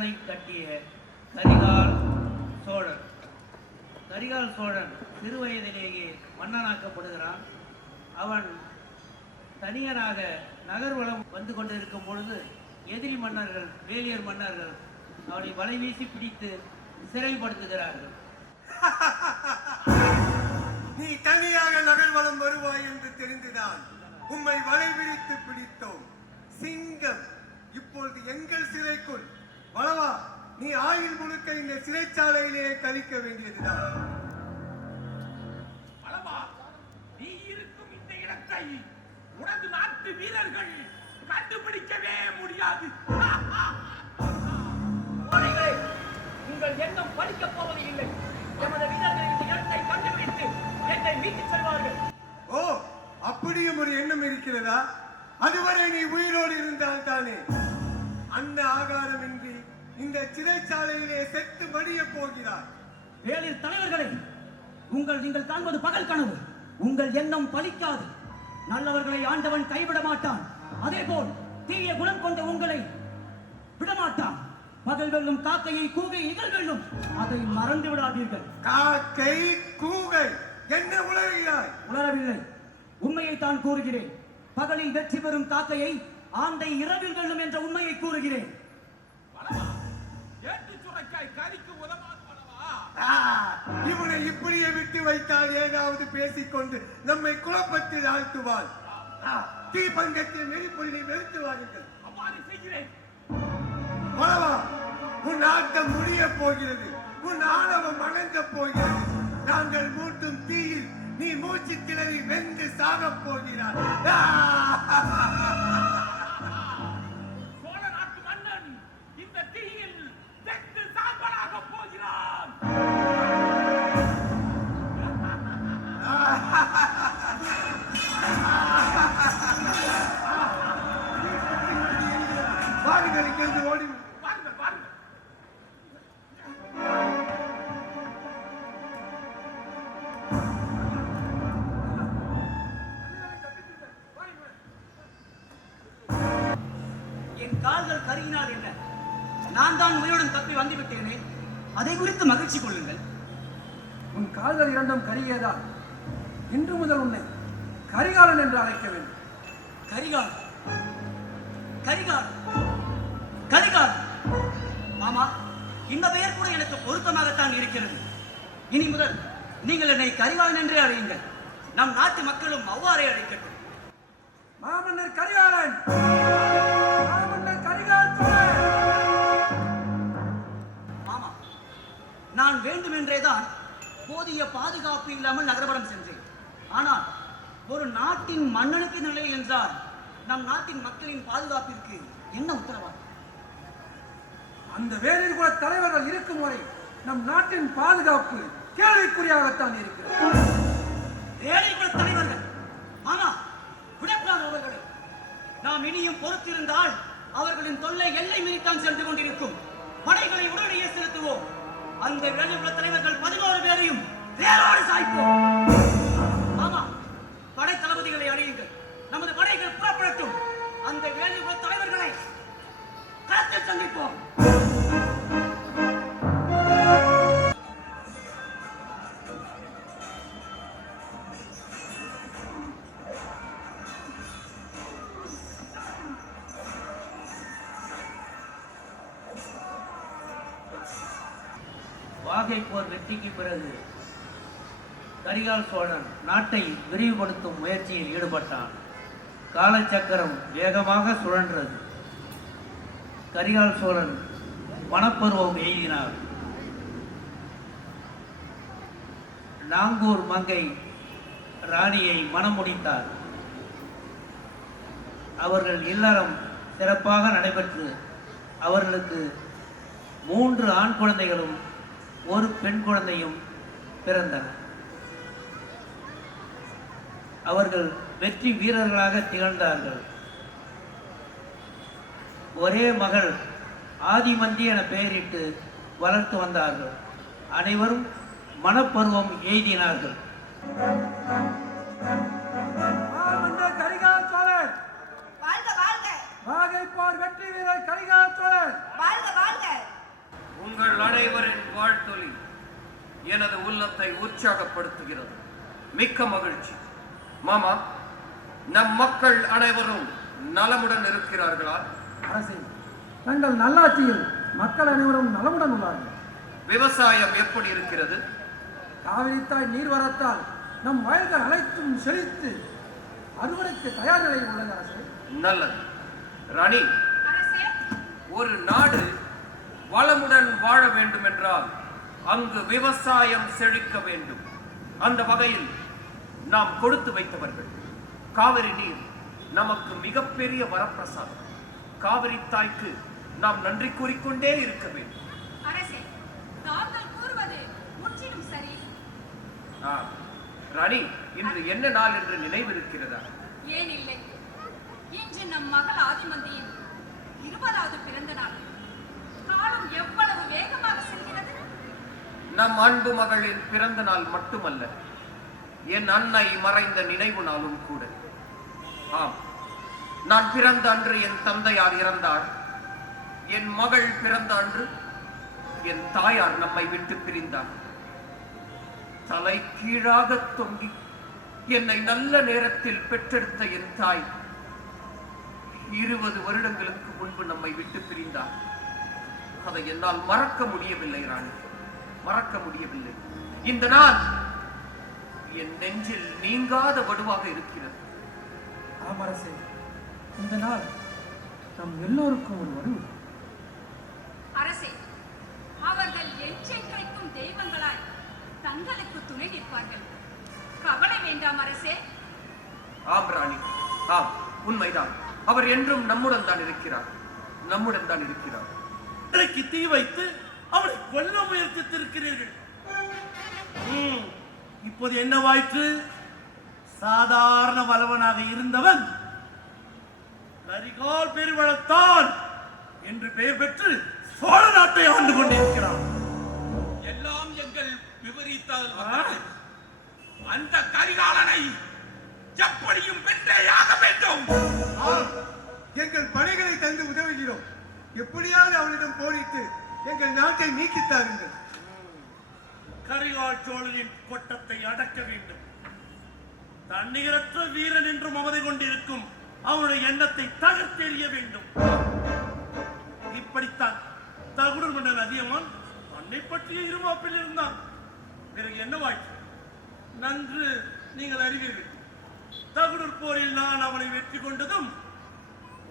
அரண்மனை கட்டிய கரிகால் சோழன். கரிகால் சோழன் சிறுவயதிலேயே மன்னனாக்கப்படுகிறான். அவன் தனியனாக நகர்வலம் வந்து கொண்டிருக்கும் பொழுது எதிரி மன்னர்கள் வேலியர் மன்னர்கள் அவனை வலை வீசி பிடித்து சிறைப்படுத்துகிறார்கள். நீ தனியாக நகர்வலம் வருவாய் என்று தெரிந்துதான் உம்மை வலைபிடித்து பிடித்தோம். சிங்கம் இப்பொழுது எங்கள் சிறைக்குள் வளவா நீ ஆயுள் முழுக்க இந்த சிறைச்சாலையிலேயே கழிக்க வேண்டியதுதான். பலமா நீ இருக்கும் இந்த இடத்தை உனது நாட்டு வீரர்கள் கண்டுபிடிக்கவே முடியாது. உங்கள் எண்ணம் பலிக்கப் போவது இல்லை எமது வீரர்கள் இந்த இடத்தை கண்டுபிடித்து என்னை மீட்டுச் செல்வார்கள். ஓ அப்படியும் ஒரு எண்ணம் இருக்கிறதா? அதுவரை நீ உயிரோடு இருந்தால் தானே? அன்ன ஆகாரமின்றி இந்த சிறைச்சாலையிலே செத்து மடிய போகிறாய் வேளிர் தலைவர்களே உங்கள் நீங்கள் காண்பது பகல் கனவு. உங்கள் எண்ணம் பலிக்காது. நல்லவர்களை ஆண்டவன் கைவிட மாட்டான். அதேபோல் தீய குணம் கொண்ட உங்களை விடமாட்டான். பகல் வெல்லும் காக்கையை கூகை இகழ் வெல்லும். அதை மறந்து விடாதீர்கள். காக்கை கூகை என்ன உளறுகிறாய்? உணரவில்லை உண்மையை தான் கூறுகிறேன். பகலில் வெற்றி பெறும் காக்கையை ஆண்டை இரவில் வெல்லும் என்ற உண்மையை கூறுகிறேன். இவனை இப்படியே விட்டு வைத்தால் ஏதாவது பேசிக்கொண்டு நம்மை குழப்பத்தில் ஆழ்த்துவான் தீபங்கத்தில் செய்கிறேன். பலவா உன் ஆட்டம் முடிய போகிறது. உன் ஆணவம் அணங்க போகிறது. நாங்கள் மூட்டும் தீயில் நீ மூச்சு திணறி வெந்து சாகப் போகிறாய். இங்கிருந்து ஓடி என் கால்கள் கருகினால் என்ன? நான் தான் உயிருடன் தப்பி வந்து விட்டேனே அதை குறித்து மகிழ்ச்சி கொள்ளுங்கள். உன் கால்கள் இரண்டும் கருகியதா? இன்று முதல் உன்னை கரிகாலன் என்று அழைக்க வேண்டும். கரிகால் கரிகால் இருக்கிறது. இனி முதல் நீங்கள் என்னை கரிகாலன் என்றே அழையுங்கள். நம் நாட்டு மக்களும் அவ்வாறே அழைக்கட்டும். மாமன்னர் கரிகாலன்! மாமன்னர் கரிகால் சோழன் மாமா நான் வேண்டுமென்றேதான் போதிய பாதுகாப்பு இல்லாமல் நகரபுரம் சென்றேன். ஆனால் ஒரு நாட்டின் மன்னனுக்கு நிலை என்றால் நம் நாட்டின் மக்களின் பாதுகாப்பிற்கு என்ன உத்தரவாதம்? அந்த வேலில் கூட தலைவர்கள் இருக்கும் வரை நம் நாட்டின் பாதுகாப்பு கேள்விக்குறியாகத்தான் இருக்கிறது. வேலைக்குள்ள தலைவர்கள் ஆனா விடக்கூடாது அவர்களை நாம் இனியும் பொறுத்திருந்தால் அவர்களின் தொல்லை எல்லை மீறித்தான் சென்று கொண்டிருக்கும். படைகளை உடனடியே செலுத்துவோம். அந்த வேலைக்குள்ள தலைவர்கள் பதினோரு பேரையும் வேரோடு சாய்ப்போம். ஆமா படை தளபதிகளை அறியுங்கள் நமது படைகள் புறப்படட்டும். அந்த வேலையுள்ள தலைவர்களை களத்தில் சந்திப்போம். வாகை போர் வெற்றிக்கு பிறகு கரிகால் சோழன் நாட்டை விரிவுபடுத்தும் முயற்சியில் ஈடுபட்டான். காலச்சக்கரம் வேகமாக சுழன்றது. கரிகால் சோழன் மணப்பருவம் எய்தினார் நாங்கூர் மங்கை ராணியை மணம் முடித்தார். அவர்கள் இல்லறம் சிறப்பாக நடைபெற்று அவர்களுக்கு மூன்று ஆண் குழந்தைகளும் ஒரு பெண் குழந்தையும் பிறந்தனர். அவர்கள் வெற்றி வீரர்களாக திகழ்ந்தார்கள். ஒரே மகள் ஆதிமந்தி என பெயரிட்டு வளர்த்து வந்தார்கள். அனைவரும் மனப்பருவம் எய்தினார்கள். உங்கள் அனைவரின் வாழ்த்தொலி எனது உள்ளத்தை உற்சாகப்படுத்துகிறது. மிக்க மகிழ்ச்சி. மாமா நம் மக்கள் அனைவரும் நலமுடன் இருக்கிறார்களா? அரசே தங்கள் நல்லாட்சியில் மக்கள் அனைவரும் நலமுடன் உள்ளார்கள். விவசாயம் எப்படி இருக்கிறது? காவிரித்தாய் நீர்வரத்தால் நம் வயல்கள் அனைத்தும் செழித்து அறுவடைக்கு தயார் நிலையில் உள்ளது அரசே. நல்லது. ராணி அரசே. ஒரு நாடு வாழ வேண்டும் என்றால் அங்கு விவசாயம் செழிக்க வேண்டும். அந்த வகையில் நாம் கொடுத்து வைத்தவர்கள் காவிரி நீர் நமக்கு மிகப்பெரிய வரப்பிரசாதம். காவிரி தாய்க்கு நாம் நன்றி கூறிக்கொண்டே இருக்க வேண்டும். அரசே தாங்கள் கூறுவது முற்றிலும் சரி. ஆ, ராணி இன்று என்ன நாள் என்று நினைவிருக்கிறதா? ஏன் இல்லை? இன்று நம் மகள் ஆதிமந்தியின் இருபதாவது பிறந்த நாள் காலம் எவ்வளவு வேகமாக செல்கிறது நம் அன்பு மகளின் பிறந்த நாள் மட்டுமல்ல என் அன்னை மறைந்த நினைவு நாளும் கூட. ஆம் நான் பிறந்த அன்று என் தந்தையார் இறந்தார். என் மகள் பிறந்த அன்று என் தாயார் நம்மை விட்டு பிரிந்தார். தலை கீழாக தொங்கி என்னை நல்ல நேரத்தில் பெற்றெடுத்த என் தாய் இருபது வருடங்களுக்கு முன்பு நம்மை விட்டு பிரிந்தார். அதை என்னால் மறக்க முடியவில்லை ராணி. மறக்க முடியவில்லை. இந்த நாள் என் நெஞ்சில் நீங்காத வடுவாக இருக்கிறது. ஆம் அரசே இந்த நாள் நம் எல்லோருக்கும் ஒரு வடிவு அரசே அவர்கள் என்றென்றைக்கும் தெய்வங்களாய் தங்களுக்கு துணை நிற்பார்கள். கவலை வேண்டாம் அரசே. ஆம் ராணி. ஆம் உண்மைதான். அவர் என்றும் நம்முடன் தான் இருக்கிறார். நம்முடன் தான் இருக்கிறார். இன்றைக்கு தீ வைத்து அவனை கொல்ல முயற்சித்திருக்கிறீர்கள். இப்போது என்னவாயிற்று சாதாரண வல்லவனாக இருந்தவன் கரிகால் பெருவளத்தான் என்று பெயர் பெற்று சோழ நாட்டை ஆண்டு கொண்டிருக்கிறான். எல்லாம் எங்கள் விபரீத்தால் வந்தது. அந்த கரிகாலனை எப்படியும் வென்றேயாக வேண்டும். ஆம், எங்கள் படைகளை தந்து உதவுகிறோம். எப்படியாவது அவளிடம் போரிட்டு எங்கள் நாட்டை நீக்கித் தாருங்கள். கரிகால் சோழனின் கொட்டத்தை அடக்க வேண்டும். தண்ணீரற்ற வீரன் என்று மமதை கொண்டிருக்கும் அவனுடைய எண்ணத்தை தகர்த்தெறிய வேண்டும். இப்படித்தான் தகுடன் மன்னன் நதியமான் தன்னை பற்றிய இருமாப்பில் இருந்தான். பிறகு என்னவாயிற்று நன்று நீங்கள் அறிவீர்கள். தகுடர் போரில் நான் அவனை வெற்றி கொண்டதும்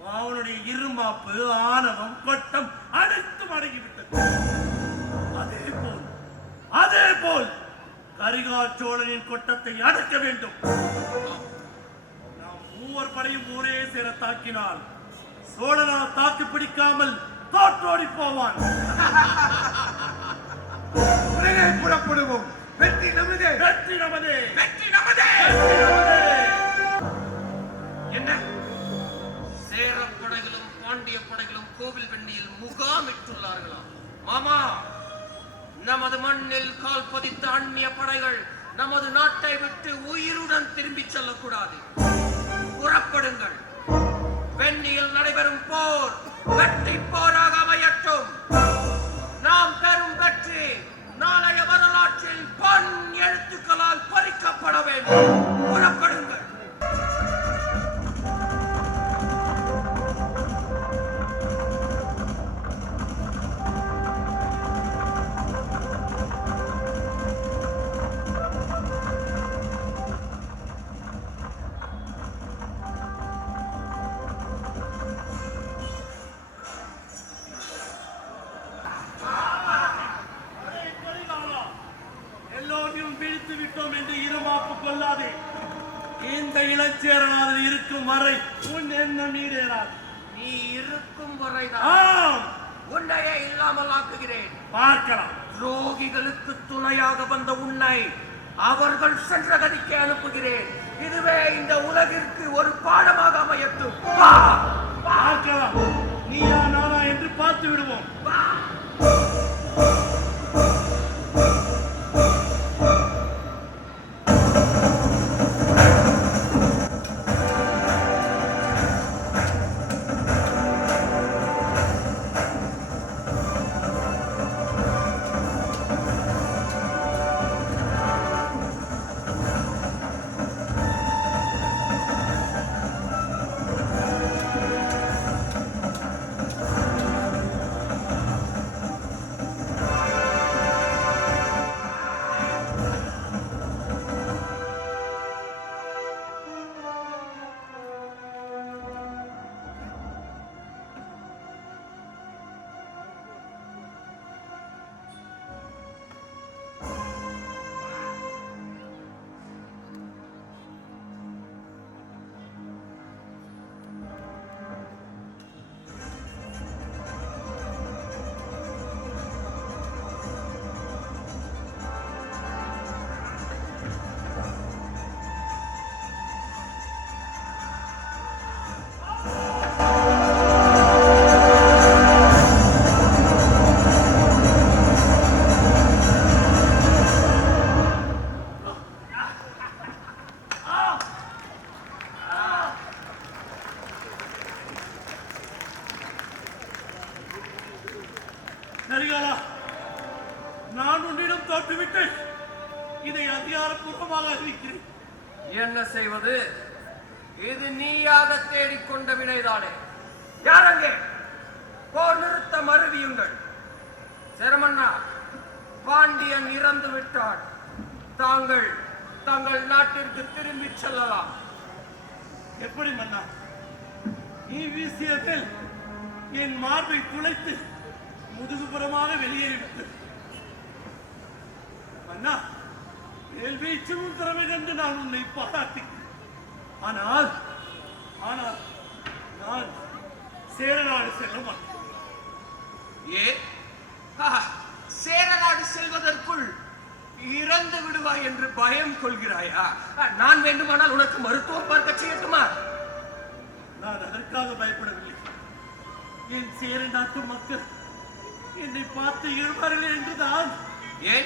அவனுடைய இருமாப்பு ஆணவம் கொட்டம் அனைத்தும் அடங்கிவிட்டது அதே போல் அதே போல் கரிகால் சோழனின் கொட்டத்தை அடக்க வேண்டும். நாம் மூவர் படையும் ஒரே சேர தாக்கினால் சோழனால் தாக்கு பிடிக்காமல் தோற்றோடி போவான். புறப்படுவோம். வெற்றி நமதே. வெற்றி நமதே. வெற்றி நமதே. வெற்றி நமதே. கோவில் வெண்ணியில் முகாமிட்டுள்ளார்களாம். மாமா நமது மண்ணில் கால் பதித்த அந்நிய படைகள் நமது நாட்டை விட்டு உயிருடன் திரும்பிச் செல்லக்கூடாது. புறப்படுங்கள். வெண்ணியில் நடைபெறும் போர் வெற்றி போராக அமையட்டும். நாம் பெறும் வெற்றி நாளைய வரலாற்றில் பொன் எழுத்துக்களால் பறிக்கப்பட வேண்டும். தோற்றுவிட்டேன் இதை அதிகாரப்பூர்வமாக அறிவிக்கிறேன். என்ன செய்வது? இது நீயாக தேடிக்கொண்ட வினைதானே யாரங்கே? போர் நிறுத்தம் அறிவியுங்கள் செரமண்ணா பாண்டியன் இறந்து விட்டான். தாங்கள் தங்கள் நாட்டிற்கு திரும்பிச் செல்லலாம். எப்படி மன்னா? நீ வீசியதில் என் மார்பை துளைத்து முதுகுப்புறமாக வெளியேறிவிட்டு மன்னா வேல்வீச்சும் திறமை கண்டு நான் உன்னை பாராட்டி ஆனால் ஆனால் நான் சேரநாடு செல்ல மாட்டேன். ஆஹா, சேரநாடு செல்வதற்குள் இறந்து விடுவாய் என்று பயம் கொள்கிறாயா? நான் வேண்டுமானால் உனக்கு மருத்துவம் பார்க்க செய்யட்டுமா? நான் அதற்காக பயப்படவில்லை. என் சேர நாட்டு மக்கள் என்னை பார்த்து இருப்பார்கள் என்றுதான் ஏன்?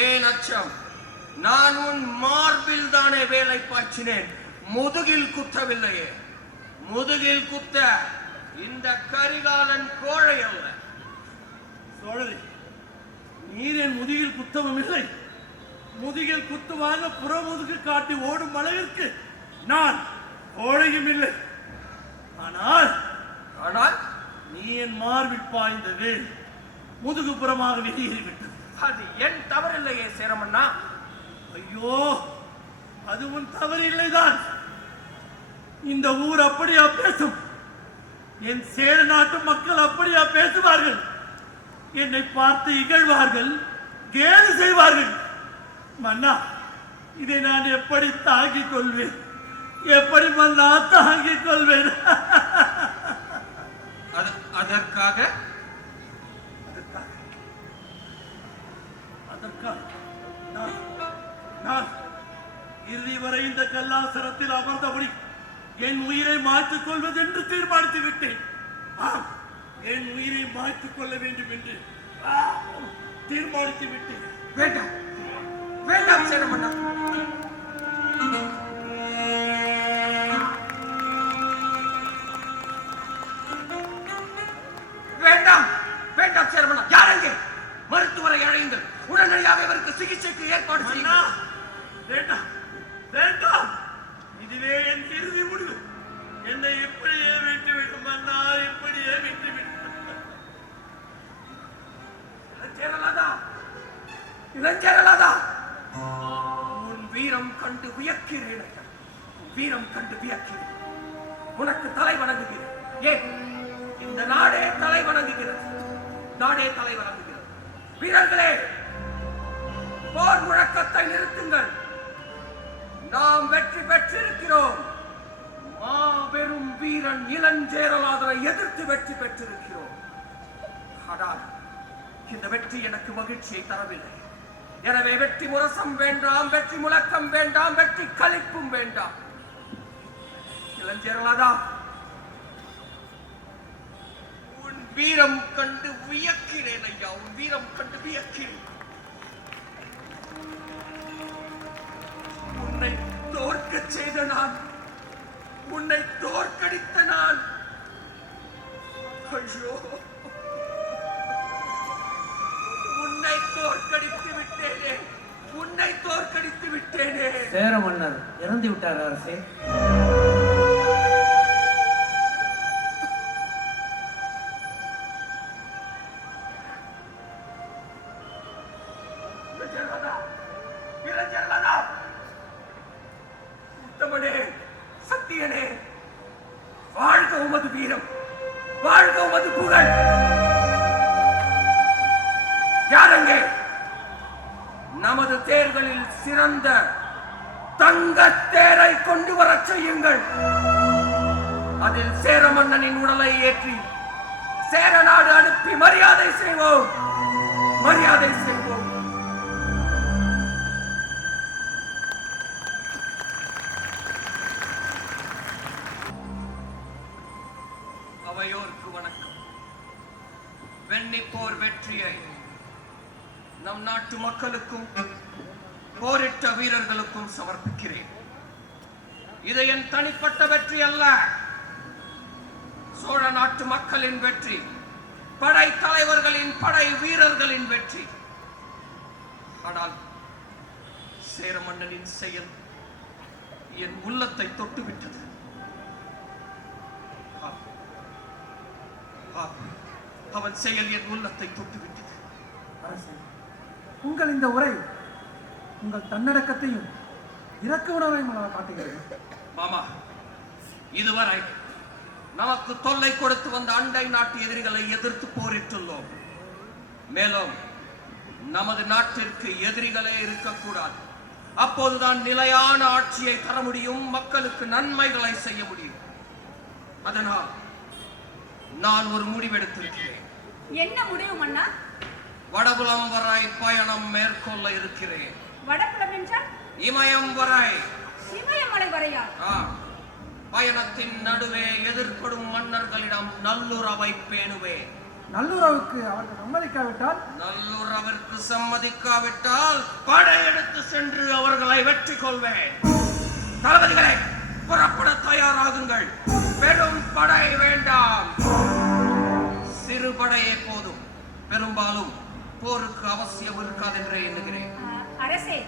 ஏன் அச்சம்? நான் உன் மார்பில் தானே வேலை பாய்ச்சினேன். முதுகில் குத்தவில்லையே. முதுகில் குத்த இந்த கரிகாலன் கோழை அல்ல. சோழரே நீர் என் முதுகில் குத்தவும் இல்லை. முதுகில் குத்துவாக புறமுதுகு காட்டி ஓடும் அளவிற்கு நான் கோழையும் இல்லை. ஆனால் ஆனால் நீ என் மார்பில் பாய்ந்த முதுகுப்புறமாக முதுகு புறமாக வெளியேறிவிட்டது அது என் தவறில்லையே சேரமண்ணா. ஐயோ அதுவும் தவறு இல்லைதான் இந்த ஊர் அப்படியா பேசும்? என் சேர நாட்டு மக்கள் அப்படியா பேசுவார்கள்? என்னை பார்த்து இகழ்வார்கள் கேலி செய்வார்கள். மன்னா இதை நான் எப்படி தாங்கிக் கொள்வேன்? எப்படி மன்னா தாங்கிக் கொள்வேன்? அது அதற்காக நான் இறுதி வரை இந்த கல்லாசரத்தில் அமர்ந்தபடி என் உயிரை மாற்றிக் கொள்வது என்று தீர்மானித்து விட்டேன் என் உயிரை மாற்றிக் கொள்ள வேண்டும் என்று தீர்மானித்து விட்டேன் வேண்டாம் வேண்டாம் சேரமண்ணா வேண்டாம் வேண்டாம் சேரமண்ணா யாரெங்கே மருத்துவரை அழையுங்கள். உடனடியாக இவருக்கு சிகிச்சைக்கு ஏற்பாடு செய்யுங்கள். வேண்டாம் வேண்டாம் இதுவே என் இறுதி முடிவு. என்னை இப்படியே விட்டுவிடும் மன்னா இப்படியே விட்டுவிடும். இளஞ்சேரலாதா? இளஞ்சேரலாதா? உன் வீரம் கண்டு வியக்கிறேன் வீரம் கண்டு வியக்கிறேன். உனக்கு தலை வணங்குகிறேன். ஏன் இந்த நாடே தலை வணங்குகிறது. நாடே தலை வணங்குகிறது. வீரர்களே போர் முழக்கத்தை நிறுத்துங்கள். நாம் வெற்றி பெற்றிருக்கிறோம். மாபெரும் வீரன் இளஞ்சேரலாதனை எதிர்த்து வெற்றி பெற்றிருக்கிறோம். ஆனால் இந்த வெற்றி எனக்கு மகிழ்ச்சியை தரவில்லை. எனவே வெற்றி முரசம் வேண்டாம் வெற்றி முழக்கம் வேண்டாம் வெற்றி கழிப்பும் வேண்டாம். இளஞ்சேரலாதா உன் வீரம் கண்டு வியக்கிறேன் ஐயா உன் வீரம் கண்டு வியக்கிறேன். உன்னை தோற்கச் செய்த நான். உன்னை தோற்கடித்த நான். ஐயோ. உன்னை தோற்கடித்து விட்டேனே. உன்னை தோற்கடித்து விட்டேனே. சேர மன்னர் இறந்து விட்டார் அரசே. வாழ்க உமது வீரம். வாழ்க உமது புகழ். யாரங்கே? நமது தேர்தலில் சிறந்த தங்க தேரை கொண்டு வரச் செய்யுங்கள். அதில் சேர மன்னனின் உடலை ஏற்றி சேர நாடு அனுப்பி மரியாதை செய்வோம். மரியாதை செய்வோம். மக்களுக்கும் போரிட்ட வீரர்களுக்கும் சமர்ப்பிக்கிறேன். இது என் தனிப்பட்ட வெற்றி அல்ல. சோழ நாட்டு மக்களின் வெற்றி படை தலைவர்களின் படை வீரர்களின் வெற்றி. ஆனால் சேர மன்னனின் செயல் என் உள்ளத்தை தொட்டுவிட்டது. அவன் செயல் என் உள்ளத்தை தொட்டுவிட்டது. அரசே உங்கள் இந்த உரை உங்கள் தன்னடக்கத்தையும் இரக்க உணர்வையும் காட்டுகிறது. மாமா இதுவரை நமக்கு தொல்லை கொடுத்து வந்த அண்டை நாட்டு எதிரிகளை எதிர்த்து போரிட்டுள்ளோம். மேலும் நமது நாட்டிற்கு எதிரிகளே இருக்கக்கூடாது. அப்போதுதான் நிலையான ஆட்சியை தர முடியும் மக்களுக்கு நன்மைகளை செய்ய முடியும். அதனால் நான் ஒரு முடிவெடுத்திருக்கிறேன். என்ன முடிவு மன்னா வடபுலம் வரை பயணம் மேற்கொள்ள இருக்கிறேன். வடபுலம் என்றால்? இமயம் வரை இமயமலை வரையா? பயணத்தின் நடுவே எதிர்ப்படும் மன்னர்களிடம் நல்லுறவை பேணுவேன். நல்லுறவுக்கு அவர்கள் சம்மதிக்காவிட்டால்? நல்லுறவிற்கு சம்மதிக்காவிட்டால் படையெடுத்து சென்று அவர்களை வெற்றி கொள்வேன். தளபதிகளே புறப்பட தயாராகுங்கள். பெரும் படை வேண்டாம். சிறு படையே போதும். பெரும்பாலும் போருக்கு அவசியம் இருக்காதென்றே எண்ணுகிறேன். அஹ், அரசே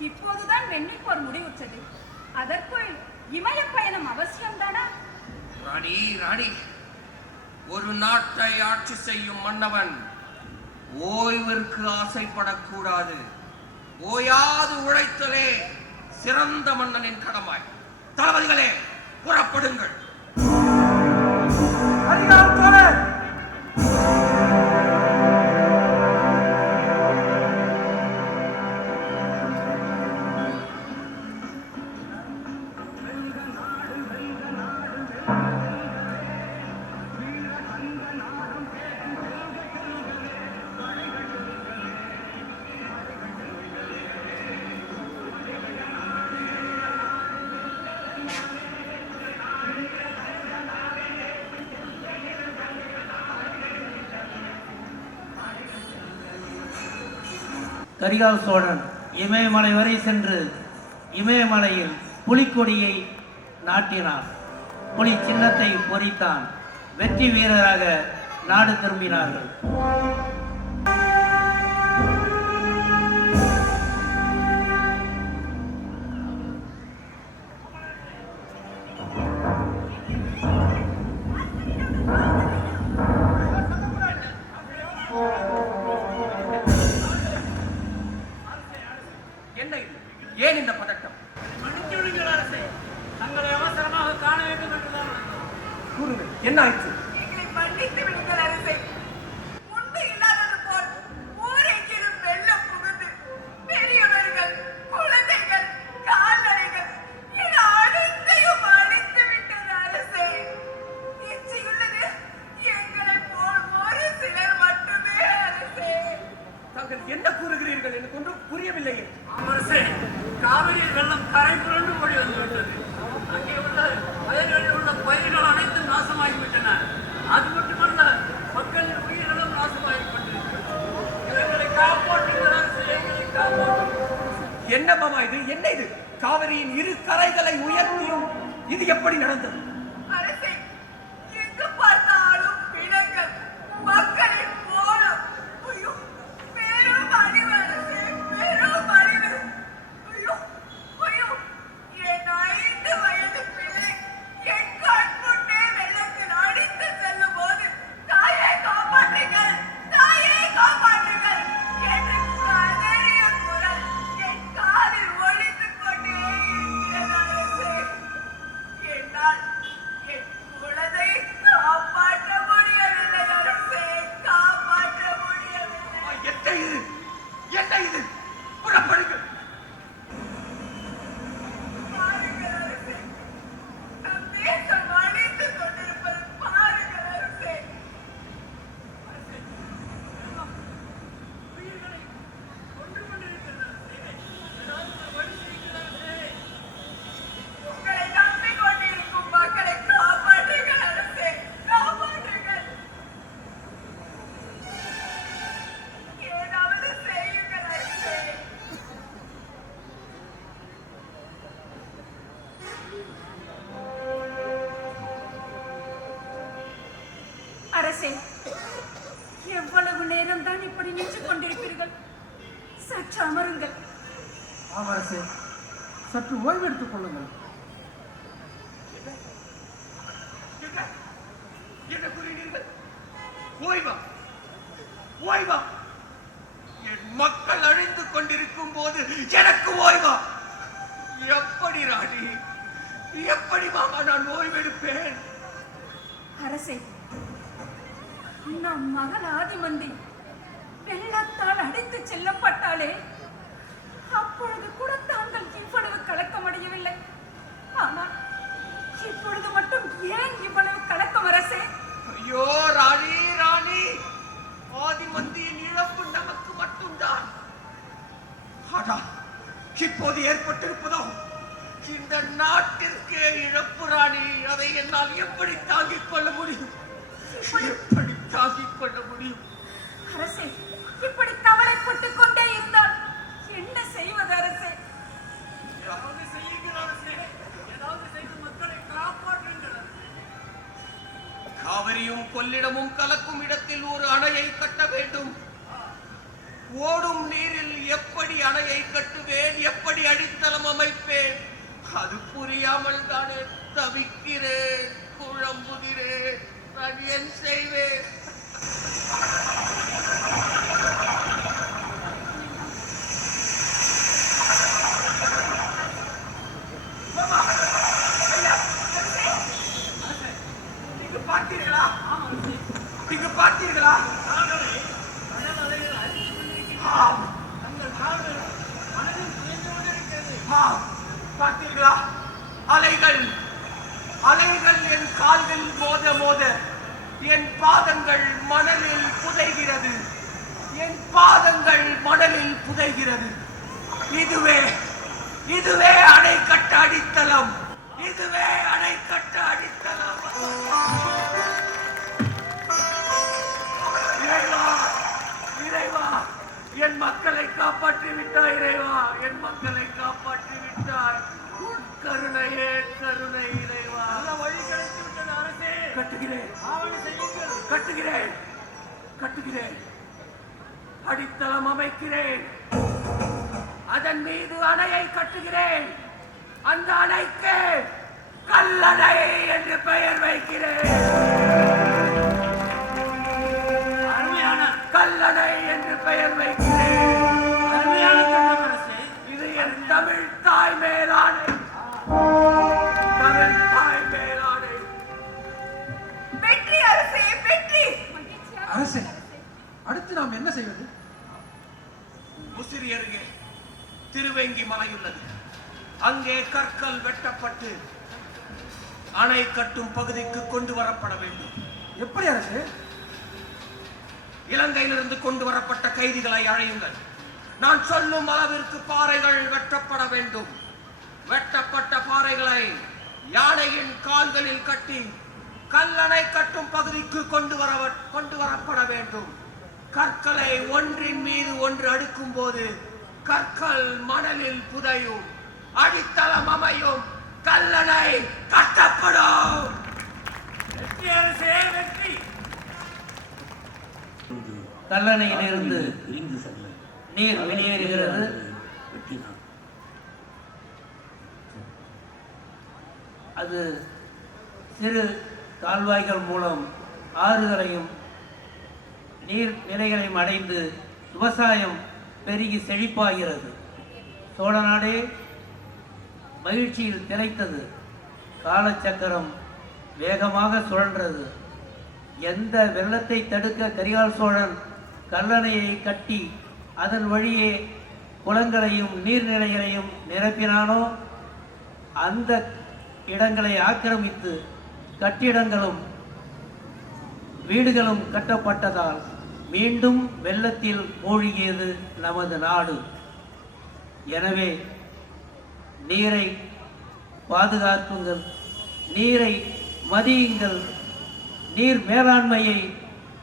இப்போதுதான் வெண்ணிப்போர் முடிவுற்றது. அதற்குள் இமய பயணம் அவசியம்தானா? ராணி ராணி ஒரு நாட்டை ஆட்சி செய்யும் மன்னவன் ஓய்விற்கு ஆசைப்படக்கூடாது. ஓயாது உழைத்தலே சிறந்த மன்னனின் கடமாய் தளபதிகளே கரிகால் சோழன் இமயமலை வரை சென்று இமயமலையில் புலிக்கொடியை நாட்டினான். புலி சின்னத்தை பொறித்தான். வெற்றி வீரராக நாடு திரும்பினார்கள். ஒன்றும் புரியவில்லையே அரசே வெள்ளம் கரை புரண்டு ஓடி வந்துவிட்டது அங்கே உள்ள வயல்களில் உள்ள பயிர்கள் அனைத்தும் நாசமாகிவிட்டன. அது மட்டுமல்ல மக்களின் உயிர்களும் நாசமாகிவிட்டது எங்களை காப்பாற்றுங்கள் என்ன மாமா இது? என்ன இது? காவிரியின் இரு கரைகளை உயர்த்தியும் இது எப்படி நடந்தது? அரசே நேரம்தான் இப்படி நின்று கொண்டிருப்பீர்கள்? சற்று அமருங்கள். ஆமரசே சற்று ஓய்வெடுத்துக் கொள்ளுங்கள். என்ன கூறினீர்கள்? ஓய்வா? ஓய்வா? என் மக்கள் அழிந்து கொண்டிருக்கும் போது எனக்கு ஓய்வா? எப்படி ராணி? எப்படி மாமா நான் ஓய்வெடுப்பேன்? அரசே நம் மகள் ஆதிமந்தி வெள்ளத்தால் அடைத்து செல்லப்பட்டாலே அப்பொழுது கூட தாங்கள் இவ்வளவு கலக்கமடையவில்லை. ஆனால் இப்பொழுது மட்டும் ஏன் இவ்வளவு கலக்கம் அரசே? ஐயோ ராணி ராணி! ஆதிமந்தியின் இழப்பு நமக்கு மட்டும்தான். ஆனா இப்போது ஏற்பட்டிருப்பதோ இந்த நாட்டிற்கே இழப்பு ராணி. அதை என்னால் எப்படி தாங்கிக் கொள்ள முடியும்? எப்படி தாங்கிக் கொள்ள முடியும். அரசே இப்படி கவலைப்பட்டுக் கொண்டே இருந்தால் என்ன செய்வது அரசே? ஏதாவது செய்யுங்கள் அரசே. ஏதாவது செய்து மக்களை காப்பாற்றுங்கள் காவிரியும் கொள்ளிடமும் கலக்கும் இடத்தில் ஒரு அணையை கட்ட வேண்டும். ஓடும் நீரில் எப்படி அணையை கட்டுவேன்? எப்படி அடித்தளம் அமைப்பேன்? அது புரியாமல் தானே தவிக்கிறேன் குழம்புகிறேன். நான் என் செய்வேன் பார்த்தீர்களா பார்த்தீர்களா பார்த்தீர்களா அலைகள். அலைகள் என் கால்கள் மோத மோத. என் பாதங்கள் மணலில் புதைகிறது. என் பாதங்கள் மணலில் புதைகிறது. இதுவே இதுவே அணை கட்ட அடித்தளம். இதுவே அணை கட்ட அடித்தளம். இறைவா இறைவா என் மக்களை காப்பாற்றி விட்டா இறைவா. கட்டுகிறேன். கட்டுகிறேன். அடித்தளம் அமைக்கிறேன். அதன் மீது அணையை கட்டுகிறேன். அந்த அணைக்கு கல்லணை என்று பெயர் வைக்கிறேன். அருமையான கல்லணை என்று பெயர் வைக்கிறேன். அருமையான இது என் தமிழ் தாய் மேலானை நாம் என்ன செய்வது? முசிறி அருகே திருவேங்கி மலை உள்ளது அங்கே கற்கள் வெட்டப்பட்டு அணை கட்டும் பகுதிக்கு கொண்டு வரப்பட வேண்டும். எப்படி அரசே? இலங்கையிலிருந்து கொண்டு வரப்பட்ட கைதிகளை அழையுங்கள். நான் சொல்லும் அளவிற்கு பாறைகள் வெட்டப்பட வேண்டும். வெட்டப்பட்ட பாறைகளை யானையின் கால்களில் கட்டி கல்லணை கட்டும் பகுதிக்கு கொண்டு வர கொண்டு வரப்பட வேண்டும். கற்களை ஒன்றின் மீது ஒன்று அடுக்கும் போது கற்கள் மணலில் புதையும் அடித்தளம் அமையும் கல்லணை கட்டப்படும். கல்லணையிலிருந்து நீர் வெளியேறுகிறது. அது சிறு கால்வாய்கள் மூலம் ஆறுகளையும் நீர் நிலைகளையும் அடைந்து விவசாயம் பெருகி செழிப்பாகிறது. சோழ நாடே மகிழ்ச்சியில் திளைத்தது. காலச்சக்கரம் வேகமாக சுழன்றது. எந்த வெள்ளத்தை தடுக்க கரிகால் சோழன் கல்லணையை கட்டி அதன் வழியே குளங்களையும் நீர்நிலைகளையும் நிரப்பினானோ அந்த இடங்களை ஆக்கிரமித்து கட்டிடங்களும் வீடுகளும் கட்டப்பட்டதால் மீண்டும் வெள்ளத்தில் மூழ்கியது நமது நாடு. எனவே நீரை பாதுகாப்புங்கள் நீரை மதியுங்கள் நீர் மேலாண்மையை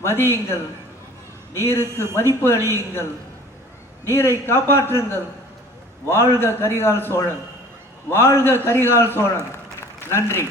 மதியுங்கள் நீருக்கு மதிப்பு அளியுங்கள் நீரை காப்பாற்றுங்கள். வாழ்க கரிகால் சோழன் வாழ்க கரிகால் சோழன். நன்றி.